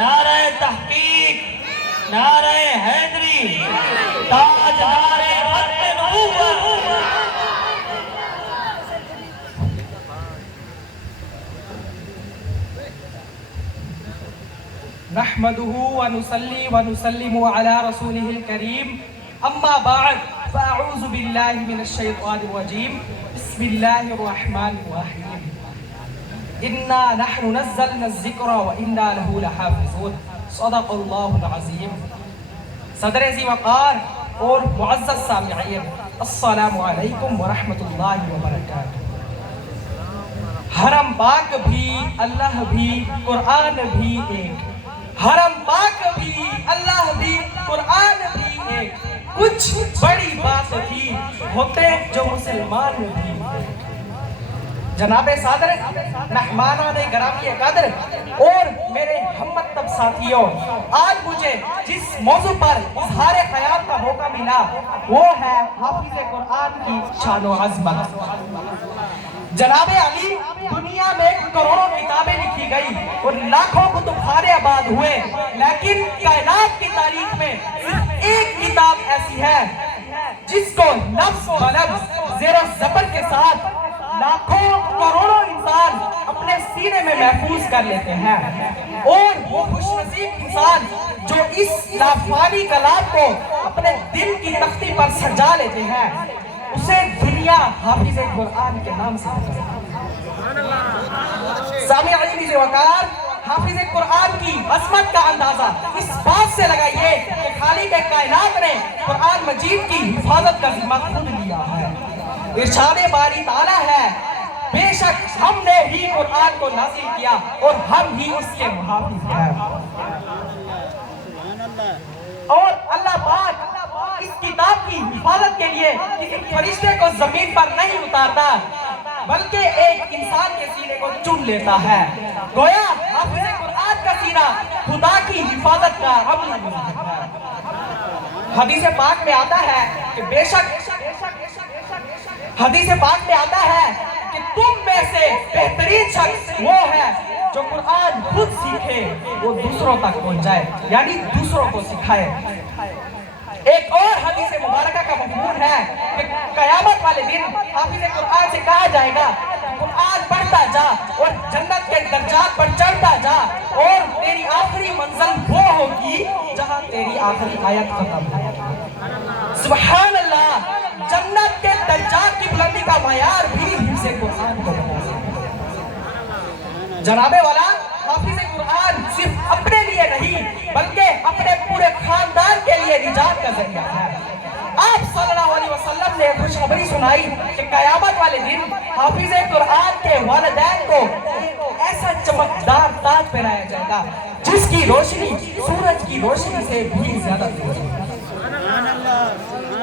نعرہ تحقیق، نعرہ حیدری، تاجدار ختم نبوت۔ نحمده ونصلي ونسلم على رسوله الكريم اما بعد فاعوذ بالله من الشيطان الرجيم بسم الله الرحمن الرحيم انا نحن نزلنا الذکر وانا له لحافظون صدق اللہ العظیم۔ صدر عزیز وقار اور معزز سامعین، السلام علیکم ورحمۃ اللہ وبرکاتہ۔ حرم پاک بھی اللہ بھی قرآن بھی ایک، حرم پاک بھی اللہ بھی قرآن بھی ایک، کچھ بڑی بات تھی ہوتے جو مسلمان بھی ایک۔ جناب صادر، مہمانان گرامی قدر اور میرے ہممکتب ساتھیوں، آج مجھے جس موضوع پر اظہار خیال کا موقع ملا وہ ہے حافظ قرآن کی شان و عظمت۔ جناب علی، دنیا میں کروڑوں کتابیں لکھی گئی اور لاکھوں کتب خانے آباد ہوئے، لیکن کائنات کی تاریخ میں صرف ایک کتاب ایسی ہے جس کو لفظ بلفظ زیر و زبر کے ساتھ لاکھوں کروڑوں انسان اپنے سینے میں محفوظ کر لیتے ہیں، اور وہ خوش نصیب انسان جو اس لافانی کلام کو اپنے دل کی تختی پر سجا لیتے ہیں، اسے دنیا حافظ قرآن کے نام سے سامع عزیز وقار، حافظ قرآن کی عظمت کا اندازہ اس بات سے لگائیے کہ خالق کائنات نے قرآن مجید کی حفاظت کا ذمہ خود لیا ہے۔ ارشاد باری تعالیٰ ہے، بے شک ہم نے ہی قرآن کو نازل کیا اور ہم ہی اس کے محافظ ہیں۔ اور اللہ پاک اس کتاب کی حفاظت کے لیے کسی فرشتے کو زمین پر نہیں اتارتا، بلکہ ایک انسان کے سینے کو چن لیتا ہے۔ گویا حافظ قرآن کا سینہ خدا کی حفاظت کا عمل ہے۔ حدیث پاک میں آتا ہے کہ بے شک حدیث پاک میں آتا ہے کہ تم میں سے بہترین شخص وہ ہے جو قرآن خود سیکھے وہ دوسروں تک پہنچائے، یعنی دوسروں کو سکھائے۔ ایک اور حدیث مبارکہ کا مضمون ہے کہ قیامت والے دن حافظ قرآن سے کہا جائے گا قرآن پڑھتا جا اور جنت کے درجات پر چڑھتا جا، اور تیری آخری منزل وہ ہوگی جہاں تیری آخری آیت ختم ہوگی۔ سبحان اللہ، جنت کے درجات کی بلندی کا معیار بھی حفظ قرآن کو بتا ہے۔ جناب والا، حافظ قرآن صرف اپنے لیے نہیں بلکہ اپنے پورے خاندان کے لیے نجات کا ذریعہ ہے۔ آپ صلی اللہ علیہ وسلم نے خوشخبری سنائی کہ قیامت والے دن حافظ قرآن کے والدین کو ایسا چمکدار تاج پہنایا جائے گا جس کی روشنی سورج کی روشنی سے بھی زیادہ تیز ہے۔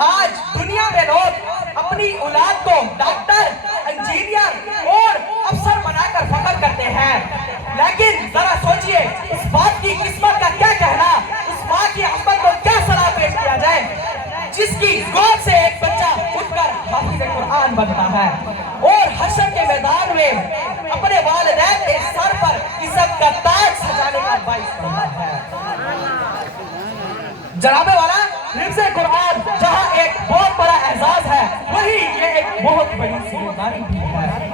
آج دنیا میں لوگ اپنی اولاد کو ڈاکٹر، انجینئر اور افسر بنا کر فخر کرتے ہیں، لیکن ذرا سوچئے اس بات کی قسمت کا کیا کہنا، اس ماں کی عظمت کو کیا صلاح پیش کیا جائے جس کی گود سے ایک بچہ اٹھ کر حافظ قرآن بنتا ہے اور حشر کے میدان میں اپنے والدین کے سر پر عزت کا تاج سجانے کا باعث بنتا ہے۔ جناب والا، حفظ قرآن جہاں ایک بہت بڑا اعزاز ہے، وہی یہ ایک بہت بڑی ذمہ داری بھی ہے۔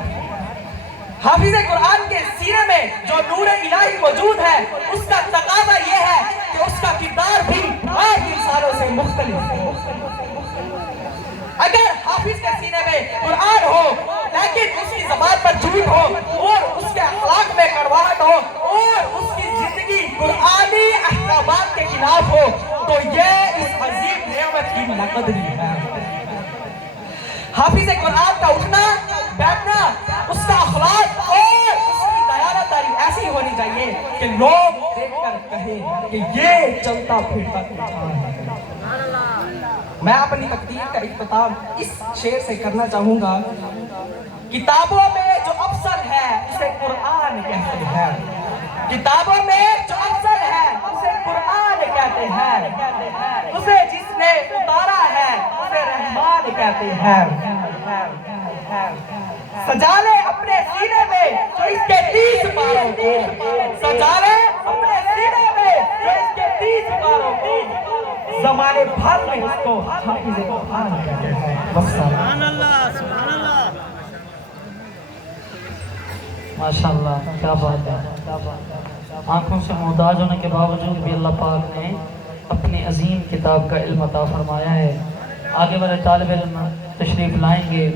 حافظ قرآن کے سینے میں جو نور الہی موجود ہے، اس کا تقاضا یہ ہے کہ اس کا کردار بھی عام انسانوں سے مختلف ہو۔ اگر حافظ کے سینے میں قرآن ہو لیکن اس کی زبان پر جھوٹ ہو اور اس کے اخلاق میں کڑواہٹ ہو اور اس کی زندگی قرآنی احکامات کے خلاف ہو تو یہ اس عظیم نعمت کی ناقدری ہے۔ حافظ قرآن کا اٹھنا بیٹھنا، اس کا اخلاق اور اس کی دیانتداری ایسی ہونی چاہیے کہ لوگ دیکھ کر کہیں کہ یہ چلتا پھرتا انسان ہے۔ میں اپنی تقریر کا اختتام اس شعر سے کرنا چاہوں گا، کتابوں میں جو افضل ہے اسے قرآن کہتے ہیں، کتابوں میں جو افضل ہے اسے قرآن کہتے ہیں، اسے جس نے اتارا ہے اسے رحمان کہتے ہیں۔ سجا لے اپنے سینے میں جو اس کے 30 پاروں کو، سجا لے اپنے سینے میں ہمارے بھر میں اس کو حافظ قرآن کہتے ہیں. والسلام. ماشاءاللہ کیا بات ہے. آنکھوں سے محتاج ہونے کے باوجود بھی اللہ پاک نے اپنی عظیم کتاب کا علم عطا فرمایا ہے. آگے والے طالب علم تشریف لائیں گے.